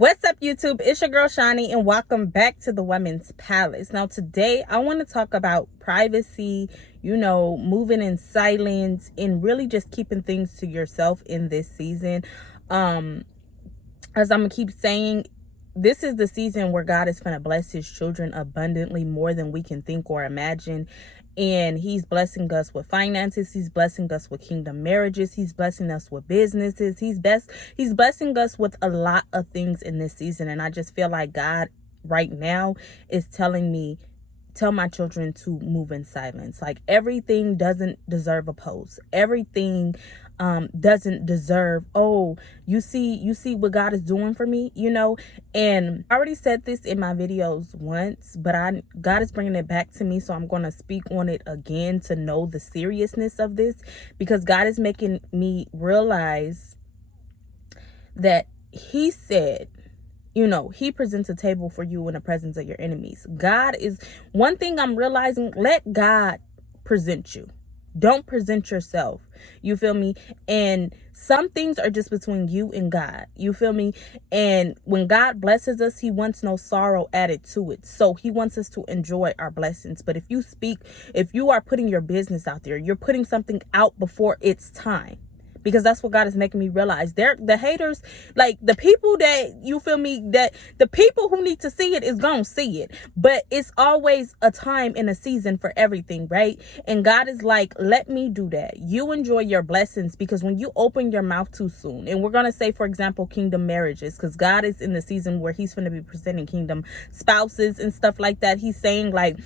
What's up, YouTube? It's your girl Shani, and welcome back to the Women's Palace. Now, today I want to talk about privacy, moving in silence and really just keeping things to yourself in this season. As I'm gonna keep saying, this is the season where God is going to bless his children abundantly, more than we can think or imagine. And he's blessing us with finances. He's blessing us with kingdom marriages. He's blessing us with businesses. He's blessing us with a lot of things in this season. And I just feel like God right now is telling me, tell my children to move in silence. Like, everything doesn't deserve a post. Everything doesn't deserve, oh, you see what God is doing for me, and I already said this in my videos once, but God is bringing it back to me, so I'm going to speak on it again to know the seriousness of this, because God is making me realize that he said, he presents a table for you in the presence of your enemies. God is one thing I'm realizing. Let God present you. Don't present yourself. You feel me? And some things are just between you and God. You feel me? And when God blesses us, he wants no sorrow added to it. So he wants us to enjoy our blessings. But if you are putting your business out there, you're putting something out before it's time. Because that's what God is making me realize. They're the haters, like the people that, you feel me, that the people who need to see it is gonna see it. But it's always a time and a season for everything, right? And God is like, let me do that. You enjoy your blessings, because when you open your mouth too soon, and we're gonna say, for example, kingdom marriages, because God is in the season where he's going to be presenting kingdom spouses and stuff like that. He's saying, like,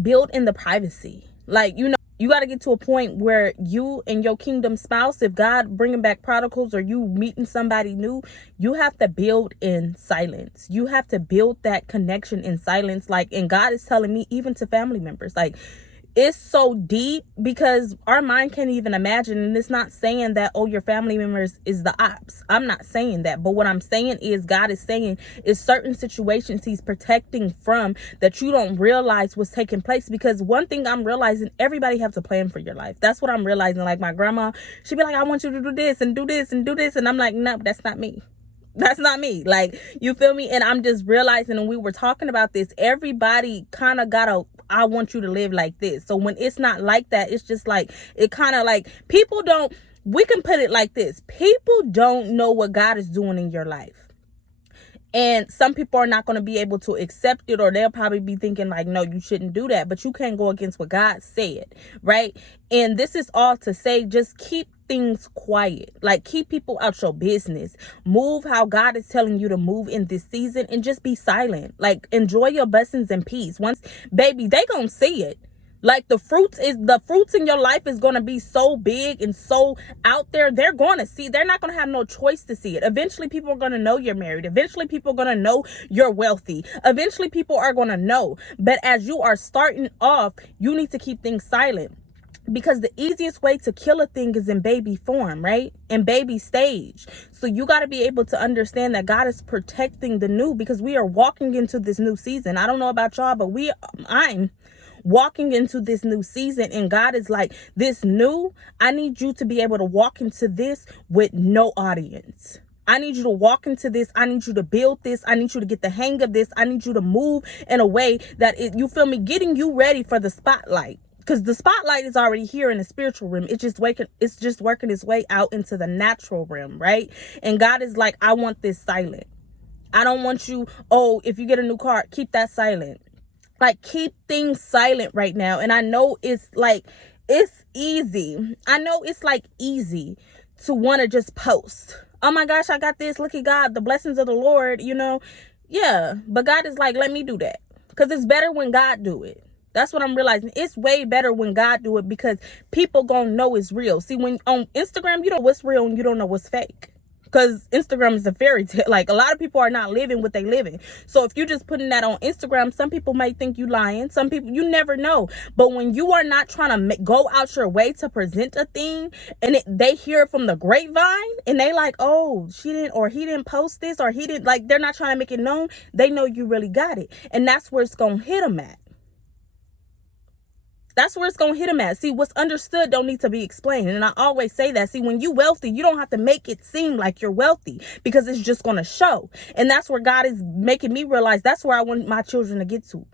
build in the privacy. Like, you got to get to a point where you and your kingdom spouse, if God bringing back prodigals or you meeting somebody new, you have to build in silence. You have to build that connection in silence. Like, and God is telling me, even to family members, like, it's so deep, because our mind can't even imagine. And it's not saying that, oh, your family members is the ops. I'm not saying that. But what I'm saying is, God is saying is certain situations he's protecting from that you don't realize was taking place. Because one thing I'm realizing, everybody has a plan for your life. That's what I'm realizing. Like, my grandma, she'd be like, I want you to do this and do this and do this. And I'm like, no, that's not me. That's not me. Like, you feel me? And I'm just realizing, and we were talking about this, everybody kind of got I want you to live like this. So when it's not like that, it's just like, it kind of like, we can put it like this. People don't know what God is doing in your life. And some people are not going to be able to accept it, or they'll probably be thinking like, no, you shouldn't do that. But you can't go against what God said, right? And this is all to say, just keep things quiet. Like, keep people out your business. Move how God is telling you to move in this season, and just be silent. Like, enjoy your blessings in peace. Once, baby, they gonna see it. Like, the fruits in your life is going to be so big and so out there. They're going to see. They're not going to have no choice to see it. Eventually, people are going to know you're married. Eventually, people are going to know you're wealthy. Eventually, people are going to know. But as you are starting off, you need to keep things silent. Because the easiest way to kill a thing is in baby form, right? In baby stage. So you got to be able to understand that God is protecting the new, because we are walking into this new season. I don't know about y'all, but I'm walking into this new season, and God is like, this new, I need you to be able to walk into this with no audience. I need you to walk into this. I need you to build this. I need you to get the hang of this. I need you to move in a way that you feel me, getting you ready for the spotlight. Because the spotlight is already here in the spiritual realm. It's just working its way out into the natural realm, right? And God is like, I want this silent. I don't want you, oh, if you get a new car, keep that silent. Like, keep things silent right now. And I know it's like, it's easy. I know it's like easy to want to just post. Oh my gosh, I got this. Look at God, the blessings of the Lord, Yeah, but God is like, let me do that. Because it's better when God do it. That's what I'm realizing. It's way better when God do it, because people gonna know it's real. See, when on Instagram, you know what's real and you don't know what's fake. Because Instagram is a fairy tale. Like, a lot of people are not living what they living. So if you're just putting that on Instagram, some people might think you lying. Some people, you never know. But when you are not trying to go out your way to present a thing, and they hear it from the grapevine, and they like, oh, she didn't, or he didn't post this, or he didn't, like, they're not trying to make it known. They know you really got it. And that's where it's going to hit them at. That's where it's going to hit them at. See, what's understood don't need to be explained. And I always say that. See, when you wealthy, you don't have to make it seem like you're wealthy, because it's just going to show. And that's where God is making me realize that's where I want my children to get to.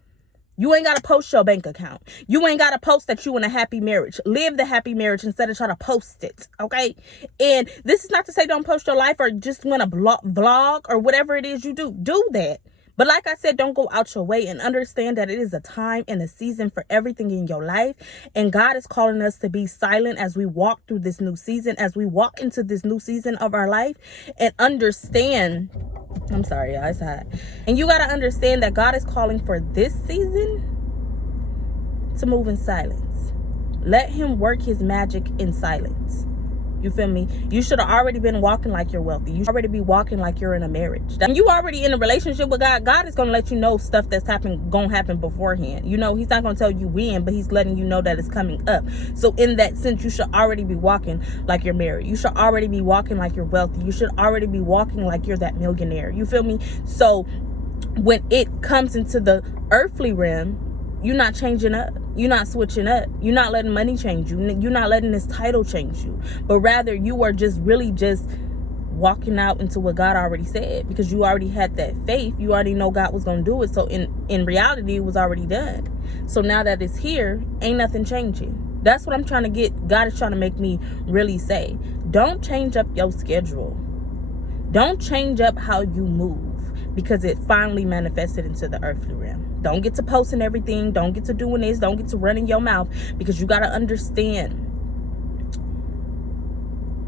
You ain't got to post your bank account. You ain't got to post that you in a happy marriage. Live the happy marriage instead of trying to post it. Okay. And this is not to say don't post your life or just want to vlog or whatever it is you do. Do that. But like I said, don't go out your way, and understand that it is a time and a season for everything in your life. And God is calling us to be silent as we walk through this new season, as we walk into this new season of our life, and understand. I'm sorry, y'all, it's hot. And you got to understand that God is calling for this season to move in silence. Let him work his magic in silence. You feel me? You should have already been walking like you're wealthy. You should already be walking like you're in a marriage. And you already in a relationship with God. God is going to let you know stuff that's going to happen beforehand. You know, he's not going to tell you when, but he's letting you know that it's coming up. So in that sense, you should already be walking like you're married. You should already be walking like you're wealthy. You should already be walking like you're that millionaire. You feel me? So when it comes into the earthly realm, you're not changing up. You're not switching up. You're not letting money change you. You're not letting this title change you. But rather, you are just really just walking out into what God already said, because you already had that faith. You already know God was going to do it. So in reality, it was already done. So now that it's here, ain't nothing changing. That's what I'm trying to get. God is trying to make me really say, don't change up your schedule. Don't change up how you move, because it finally manifested into the earthly realm. Don't get to posting everything. Don't get to doing this. Don't get to running your mouth, because you got to understand,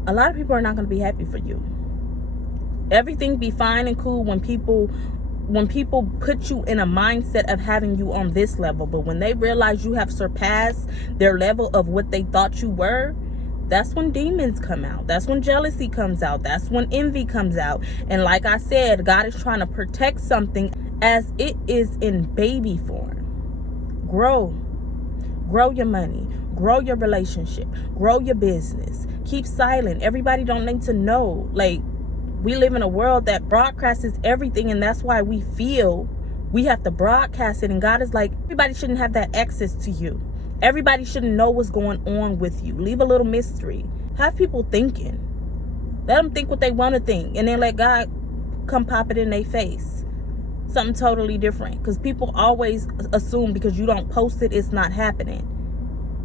a lot of people are not going to be happy for you. Everything be fine and cool when people put you in a mindset of having you on this level, but when they realize you have surpassed their level of what they thought you were, that's when demons come out. That's when jealousy comes out. That's when envy comes out. And like I said, God is trying to protect something as it is in baby form. Grow your money, grow your relationship, grow your business. Keep silent. Everybody don't need to know. Like, we live in a world that broadcasts everything, and that's why we feel we have to broadcast it. And God is like, everybody shouldn't have that access to you. Everybody shouldn't know what's going on with you. Leave a little mystery. Have people thinking. Let them think what they want to think, and then let God come pop it in their face. Something totally different. Because people always assume because you don't post it, it's not happening.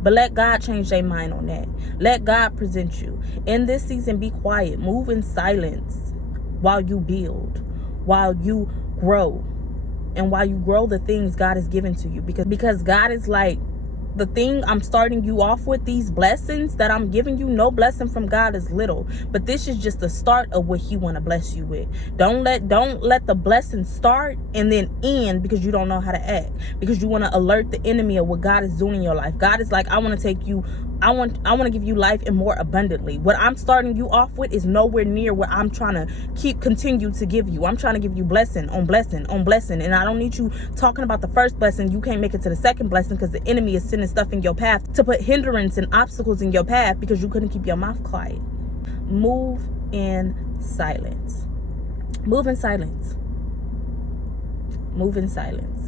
But let God change their mind on that. Let God present you. In this season, be quiet. Move in silence while you build, while you grow, and while you grow the things God has given to you. Because God is like, the thing I'm starting you off with, these blessings that I'm giving you, no blessing from God is little, but this is just the start of what he want to bless you with. Don't let the blessing start and then end because you don't know how to act, because you want to alert the enemy of what God is doing in your life. God is like, I want to take you, I want to give you life and more abundantly. What I'm starting you off with is nowhere near what I'm trying to continue to give you. I'm trying to give you blessing on blessing on blessing. And I don't need you talking about the first blessing. You can't make it to the second blessing because the enemy is sending stuff in your path to put hindrance and obstacles in your path because you couldn't keep your mouth quiet. Move in silence. Move in silence. Move in silence.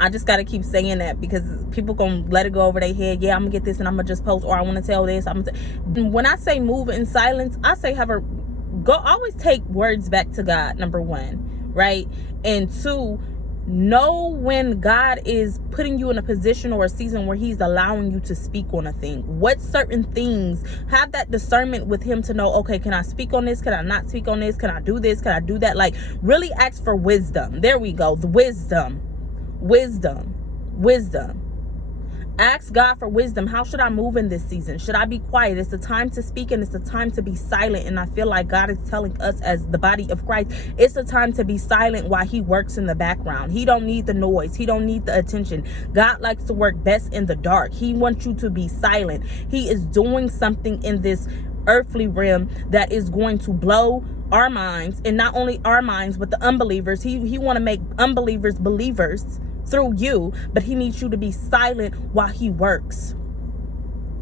I just gotta keep saying that because people gonna let it go over their head. Yeah, I'm gonna get this and I'm gonna just post, or I want to tell this. When I say move in silence, I say always take words back to God, number one, right? And two, know when God is putting you in a position or a season where he's allowing you to speak on a thing. What certain things, have that discernment with him to know, okay, can I speak on this? Can I not speak on this? Can I do this? Can I do that? Like, really ask for wisdom. There we go. The wisdom. Ask God for wisdom. How should I move in this season? Should I be quiet? It's the time to speak and it's the time to be silent. And I feel like God is telling us as the body of Christ, it's the time to be silent while he works in the background. He don't need the noise. He don't need the attention. God likes to work best in the dark. He wants you to be silent. He is doing something in this earthly realm that is going to blow our minds, and not only our minds, but the unbelievers. He want to make unbelievers believers through you, but he needs you to be silent while he works.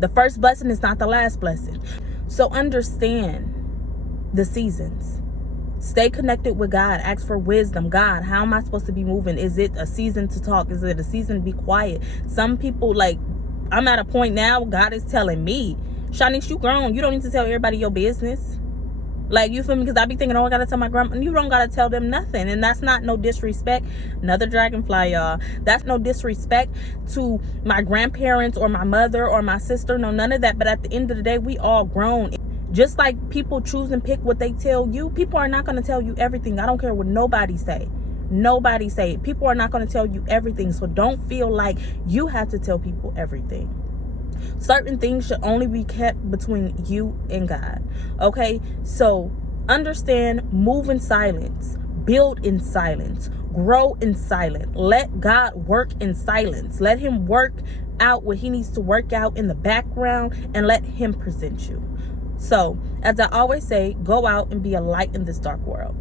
The first blessing is not the last blessing. So understand the seasons. Stay connected with God. Ask for wisdom. God, how am I supposed to be moving? Is it a season to talk? Is it a season to be quiet? Some people, like, I'm at a point now, God is telling me, Shanice, you grown. You don't need to tell everybody your business. Like, you feel me? Because I be thinking, oh, I gotta tell my grandma. You don't gotta tell them nothing. And that's not no disrespect. Another dragonfly, y'all. That's no disrespect to my grandparents or my mother or my sister. No, none of that. But at the end of the day, we all grown. Just like people choose and pick what they tell you, people are not going to tell you everything. I don't care what nobody say. Nobody say it. People are not going to tell you everything. So don't feel like you have to tell people everything. Certain things should only be kept between you and God. Okay? So understand, move in silence, build in silence, grow in silence. Let God work in silence. Let him work out what he needs to work out in the background, and let him present you. So, as I always say, go out and be a light in this dark world.